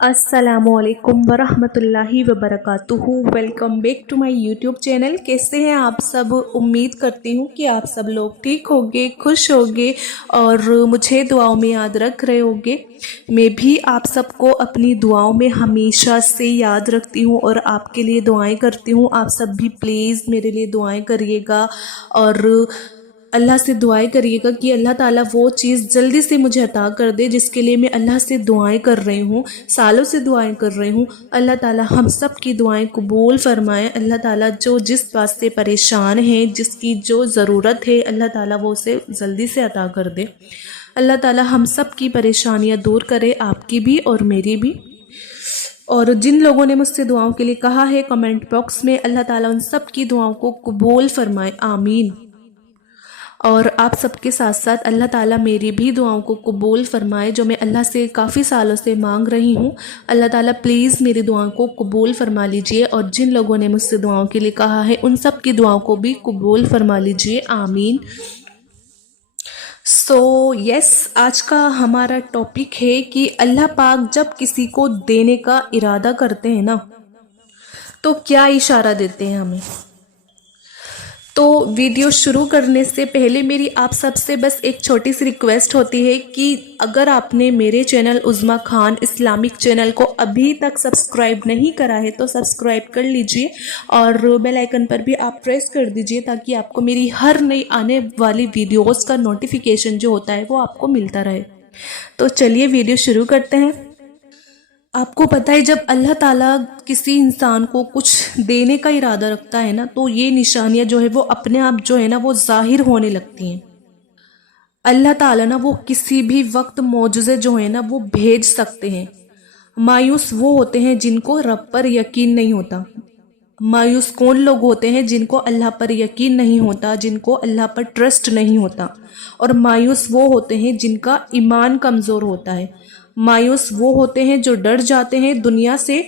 अस्सलामुअलैकुम वरहमतुल्लाहि वबरकातुहू। Welcome back to my YouTube channel. कैसे हैं आप सब? उम्मीद करती हूँ कि आप सब लोग ठीक होंगे, खुश होंगे और मुझे दुआओं में याद रख रहे होंगे। मैं भी आप सबको अपनी दुआओं में हमेशा से याद रखती हूँ और आपके लिए दुआएं करती हूँ। आप सब भी प्लीज़ मेरे लिए दुआएं करिएगा और अल्लाह से दुआएं करिएगा कि अल्लाह ताला वो चीज़ जल्दी से मुझे अता कर दे जिसके लिए मैं अल्लाह से दुआएं कर रही हूँ, सालों से दुआएं कर रही हूँ। अल्लाह ताला हम सब की दुआएं कबूल फरमाए। अल्लाह ताला जो जिस बात से परेशान है, जिसकी जो ज़रूरत है, अल्लाह ताला वो उसे जल्दी से अता कर दे। अल्लाह ताला हम सब की परेशानियाँ दूर करे, आपकी भी और मेरी भी। और जिन लोगों ने मुझसे दुआओं के लिए कहा है कमेंट बॉक्स में, अल्लाह ताला उन सब की दुआओं को कबूल फरमाए, आमीन। और आप सबके साथ साथ अल्लाह ताला मेरी भी दुआओं को कबूल फरमाए जो मैं अल्लाह से काफ़ी सालों से मांग रही हूँ। अल्लाह ताला प्लीज़ मेरी दुआओं को कबूल फरमा लीजिए और जिन लोगों ने मुझसे दुआओं के लिए कहा है उन सब की दुआओं को भी कबूल फरमा लीजिए, आमीन। यस, आज का हमारा टॉपिक है कि अल्लाह पाक जब किसी को देने का इरादा करते हैं ना, तो क्या इशारा देते हैं हमें। तो वीडियो शुरू करने से पहले मेरी आप सबसे बस एक छोटी सी रिक्वेस्ट होती है कि अगर आपने मेरे चैनल उज़्मा खान इस्लामिक चैनल को अभी तक सब्सक्राइब नहीं करा है तो सब्सक्राइब कर लीजिए और बेल आइकन पर भी आप प्रेस कर दीजिए ताकि आपको मेरी हर नई आने वाली वीडियोस का नोटिफिकेशन जो होता है वो आपको मिलता रहे। तो चलिए वीडियो शुरू करते हैं। आपको पता है जब अल्लाह ताला किसी इंसान को कुछ देने का इरादा रखता है ना, तो ये निशानियां जो है वो अपने आप जो है ना वो जाहिर होने लगती हैं। अल्लाह ताला ना वो किसी भी वक्त मौजज़े जो है ना वो भेज सकते हैं। मायूस वो होते हैं जिनको रब पर यकीन नहीं होता। मायूस कौन लोग होते हैं? जिनको अल्लाह पर यकीन नहीं होता, जिनको अल्लाह पर ट्रस्ट नहीं होता। और मायूस वो होते हैं जिनका ईमान कमज़ोर होता है। मायूस वो होते हैं जो डर जाते हैं दुनिया से।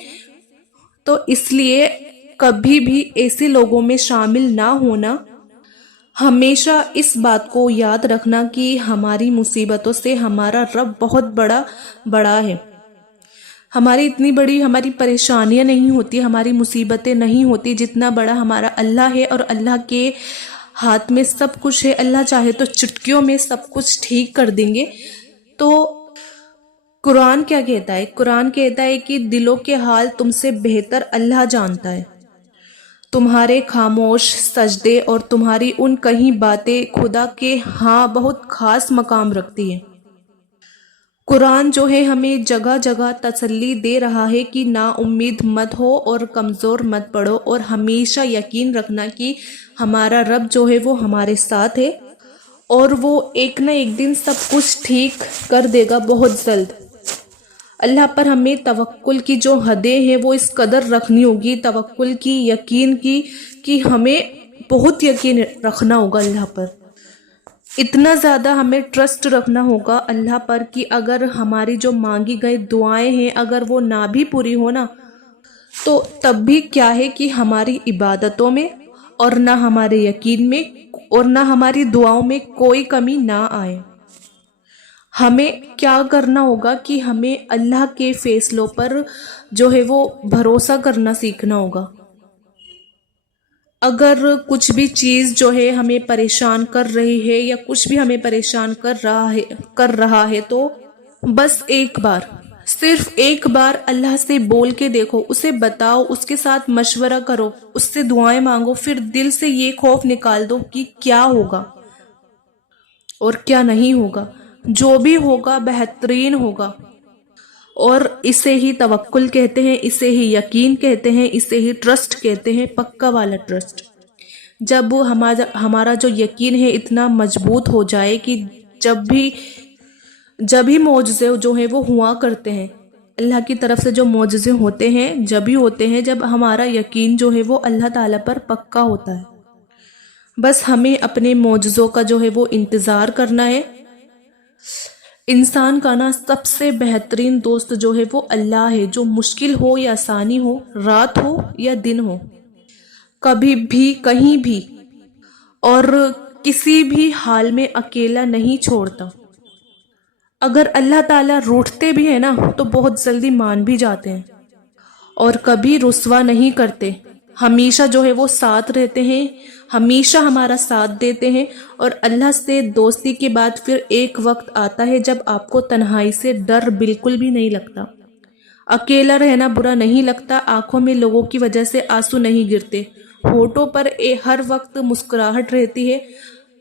तो इसलिए कभी भी ऐसे लोगों में शामिल ना होना। हमेशा इस बात को याद रखना कि हमारी मुसीबतों से हमारा रब बहुत बड़ा है। हमारी इतनी बड़ी हमारी परेशानियां नहीं होती, हमारी मुसीबतें नहीं होती जितना बड़ा हमारा अल्लाह है। और अल्लाह के हाथ में सब कुछ है। अल्लाह चाहे तो चुटकियों में सब कुछ ठीक कर देंगे। तो कुरान क्या कहता है? कुरान कहता है कि दिलों के हाल तुमसे बेहतर अल्लाह जानता है। तुम्हारे खामोश सजदे और तुम्हारी उन कहीं बातें खुदा के हाँ बहुत खास मकाम रखती हैं। कुरान जो है हमें जगह जगह तसल्ली दे रहा है कि ना उम्मीद मत हो और कमज़ोर मत पड़ो और हमेशा यकीन रखना कि हमारा रब जो है वो हमारे साथ है और वो एक ना एक दिन सब कुछ ठीक कर देगा बहुत जल्द। अल्लाह पर हमें तवक्कुल की जो हदें हैं वो इस कदर रखनी होगी, तवक्कुल की, यकीन की, कि हमें बहुत यकीन रखना होगा अल्लाह पर। इतना ज़्यादा हमें ट्रस्ट रखना होगा अल्लाह पर कि अगर हमारी जो मांगी गई दुआएं हैं अगर वो ना भी पूरी हो ना, तो तब भी क्या है कि हमारी इबादतों में और ना हमारे यकीन में और ना हमारी दुआओं में कोई कमी ना आए। हमें क्या करना होगा कि हमें अल्लाह के फैसलों पर जो है वो भरोसा करना सीखना होगा। अगर कुछ भी चीज़ जो है हमें परेशान कर रही है या कुछ भी हमें परेशान कर रहा है तो बस एक बार, सिर्फ एक बार अल्लाह से बोल के देखो, उसे बताओ, उसके साथ मशवरा करो, उससे दुआएं मांगो, फिर दिल से ये खौफ निकाल दो कि क्या होगा और क्या नहीं होगा। जो भी होगा बेहतरीन होगा। और इसे ही तवक्कुल कहते हैं, इसे ही यकीन कहते हैं, इसे ही ट्रस्ट कहते हैं, पक्का वाला ट्रस्ट। जब हमारा जो यकीन है इतना मजबूत हो जाए कि जब भी मौजज़े जो है वो हुआ करते हैं, अल्लाह की तरफ से जो मौजज़े होते हैं जब ही होते हैं जब हमारा यकीन जो है वो अल्लाह ताला पर पक्का होता है। बस हमें अपने मौजज़ों का जो है वो इंतज़ार करना है। इंसान का ना सबसे बेहतरीन दोस्त जो है वो अल्लाह है। जो मुश्किल हो या आसानी हो, रात हो या दिन हो, कभी भी कहीं भी और किसी भी हाल में अकेला नहीं छोड़ता। अगर अल्लाह ताला रूठते भी है ना तो बहुत जल्दी मान भी जाते हैं और कभी रुस्वा नहीं करते। हमेशा जो है वो साथ रहते हैं, हमेशा हमारा साथ देते हैं। और अल्लाह से दोस्ती के बाद फिर एक वक्त आता है जब आपको तन्हाई से डर बिल्कुल भी नहीं लगता, अकेला रहना बुरा नहीं लगता, आंखों में लोगों की वजह से आंसू नहीं गिरते, होठों पर हर वक्त मुस्कुराहट रहती है।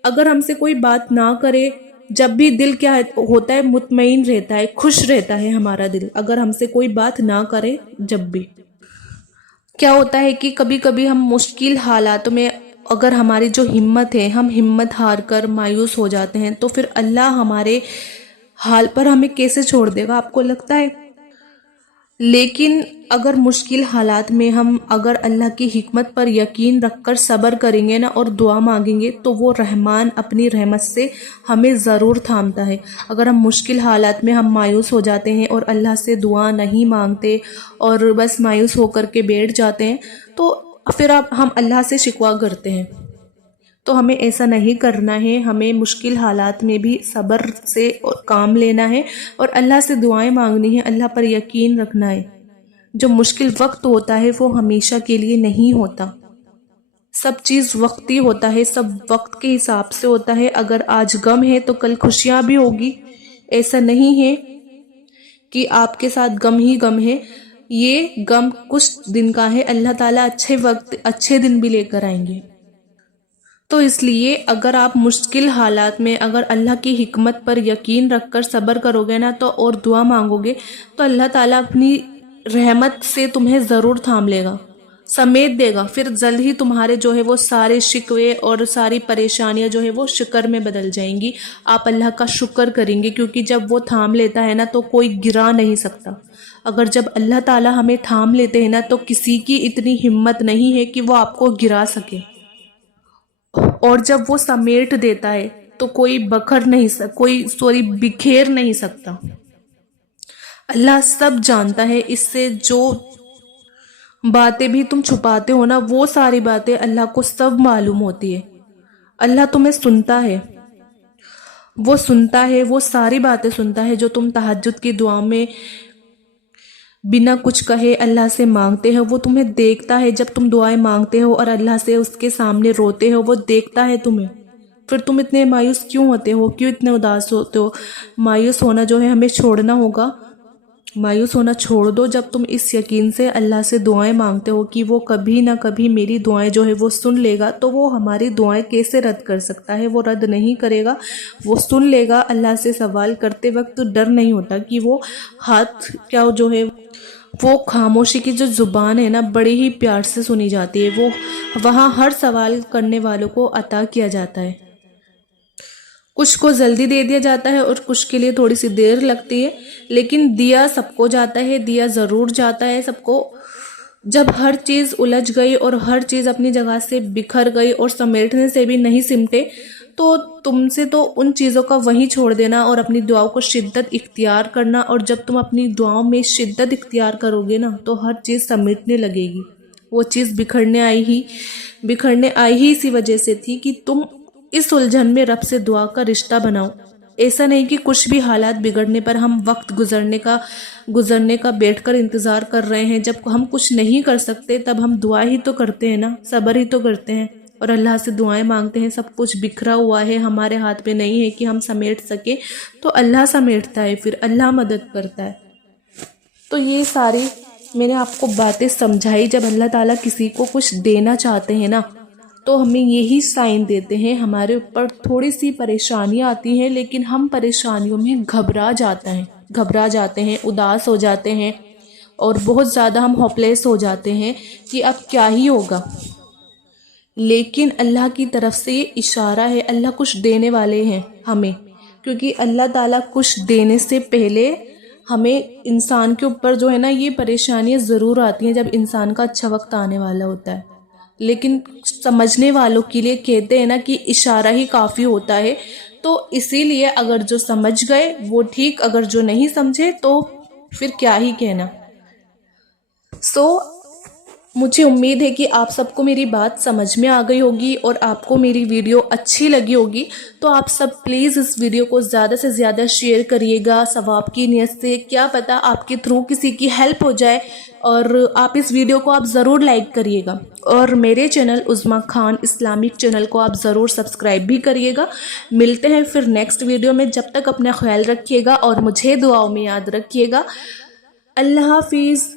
अगर हमसे कोई बात ना करे, जब भी दिल क्या होता है, मुतमईन रहता है, खुश रहता है हमारा दिल। अगर हमसे कोई बात ना करे, जब भी क्या होता है कि कभी कभी हम मुश्किल हालातों में अगर हमारी जो हिम्मत है, हम हिम्मत हार कर मायूस हो जाते हैं, तो फिर अल्लाह हमारे हाल पर हमें कैसे छोड़ देगा, आपको लगता है? लेकिन अगर मुश्किल हालात में हम अगर अल्लाह की हिकमत पर यकीन रखकर सब्र करेंगे ना और दुआ मांगेंगे, तो वो रहमान अपनी रहमत से हमें ज़रूर थामता है। अगर हम मुश्किल हालात में हम मायूस हो जाते हैं और अल्लाह से दुआ नहीं मांगते और बस मायूस होकर के बैठ जाते हैं, तो फिर अब हम अल्लाह से शिकवा करते हैं। तो हमें ऐसा नहीं करना है, हमें मुश्किल हालात में भी सब्र से और काम लेना है और अल्लाह से दुआएं मांगनी है, अल्लाह पर यकीन रखना है। जो मुश्किल वक्त होता है वो हमेशा के लिए नहीं होता, सब चीज़ वक्ती होता है, सब वक्त के हिसाब से होता है। अगर आज गम है तो कल खुशियाँ भी होगी। ऐसा नहीं है कि आपके साथ गम ही गम है, ये गम कुछ दिन का है, अल्लाह ताला अच्छे वक्त अच्छे दिन भी लेकर आएंगे। तो इसलिए अगर आप मुश्किल हालात में अगर अल्लाह की हिकमत पर यकीन रखकर सब्र करोगे ना, तो और दुआ मांगोगे, तो अल्लाह ताला अपनी रहमत से तुम्हें ज़रूर थाम लेगा, समेट देगा। फिर जल्द ही तुम्हारे जो है वो सारे शिकवे और सारी परेशानियां जो है वो शुक्र में बदल जाएंगी। आप अल्लाह का शुक्र करेंगे, क्योंकि जब वो थाम लेता है ना तो कोई गिरा नहीं सकता। अगर जब अल्लाह ताला हमें थाम लेते हैं ना, तो किसी की इतनी हिम्मत नहीं है कि वो आपको गिरा सके। और जब वो समेट देता है तो कोई बिखेर नहीं सकता। अल्लाह सब जानता है। इससे जो बातें भी तुम छुपाते हो ना, वो सारी बातें अल्लाह को सब मालूम होती है। अल्लाह तुम्हें सुनता है, वो सुनता है, वो सारी बातें सुनता है जो तुम तहज्जुद की दुआ में बिना कुछ कहे अल्लाह से मांगते हो। वो तुम्हें देखता है जब तुम दुआएं मांगते हो और अल्लाह से उसके सामने रोते हो, वो देखता है तुम्हें। फिर तुम इतने मायूस क्यों होते हो, क्यों इतने उदास होते हो? मायूस होना जो है हमें छोड़ना होगा, मायूस होना छोड़ दो। जब तुम इस यकीन से अल्लाह से दुआएं मांगते हो कि वो कभी ना कभी मेरी दुआएं जो है वो सुन लेगा, तो वो हमारी दुआएं कैसे रद्द कर सकता है? वो रद्द नहीं करेगा, वो सुन लेगा। अल्लाह से सवाल करते वक्त डर नहीं होता कि वो हाथ क्या जो है, वो खामोशी की जो ज़ुबान है ना, बड़े ही प्यार से सुनी जाती है। वो वहाँ हर सवाल करने वालों को अता किया जाता है। कुछ को जल्दी दे दिया जाता है और कुछ के लिए थोड़ी सी देर लगती है, लेकिन दिया सबको जाता है, दिया ज़रूर जाता है सबको। जब हर चीज़ उलझ गई और हर चीज़ अपनी जगह से बिखर गई और समेटने से भी नहीं सिमटे, तो तुमसे तो उन चीज़ों का वहीं छोड़ देना और अपनी दुआओं को शिद्दत इख्तियार करना। और जब तुम अपनी दुआओं में शिद्दत इख्तियार करोगे ना, तो हर चीज़ समेटने लगेगी। वो चीज़ बिखरने आई ही इसी वजह से थी कि तुम इस उलझन में रब से दुआ का रिश्ता बनाओ। ऐसा नहीं कि कुछ भी हालात बिगड़ने पर हम वक्त गुजरने का बैठकर इंतज़ार कर रहे हैं। जब हम कुछ नहीं कर सकते तब हम दुआ ही तो करते हैं ना, सब्र ही तो करते हैं और अल्लाह से दुआएं मांगते हैं। सब कुछ बिखरा हुआ है, हमारे हाथ में नहीं है कि हम समेट सके, तो अल्लाह समेटता है, फिर अल्लाह मदद करता है। तो ये सारी मैंने आपको बातें समझाई। जब अल्लाह ताला किसी को कुछ देना चाहते हैं ना, तो हमें यही साइन देते हैं। हमारे ऊपर थोड़ी सी परेशानियां आती हैं, लेकिन हम परेशानियों में घबरा जाते हैं, उदास हो जाते हैं और बहुत ज़्यादा हम होपलेस हो जाते हैं कि अब क्या ही होगा। लेकिन अल्लाह की तरफ से ये इशारा है, अल्लाह कुछ देने वाले हैं हमें, क्योंकि अल्लाह ताला कुछ देने से पहले हमें इंसान के ऊपर जो है ना, ये परेशानियां ज़रूर आती हैं जब इंसान का अच्छा वक्त आने वाला होता है। लेकिन समझने वालों के लिए कहते हैं ना कि इशारा ही काफ़ी होता है। तो इसीलिए अगर जो समझ गए वो ठीक, अगर जो नहीं समझे तो फिर क्या ही कहना। مجھے امید ہے کہ آپ سب کو میری بات سمجھ میں آ گئی ہوگی اور آپ کو میری ویڈیو اچھی لگی ہوگی، تو آپ سب پلیز اس ویڈیو کو زیادہ سے زیادہ شیئر کریے گا ثواب کی نیت سے، کیا پتہ آپ کے تھرو کسی کی ہیلپ ہو جائے، اور آپ اس ویڈیو کو آپ ضرور لائک کریے گا، اور میرے چینل عظمیٰ خان اسلامک چینل کو آپ ضرور سبسکرائب بھی کریے گا۔ ملتے ہیں پھر نیکسٹ ویڈیو میں، جب تک اپنا خیال رکھیے گا اور مجھے دعاؤں میں یاد رکھیے گا۔ اللہ حافظ۔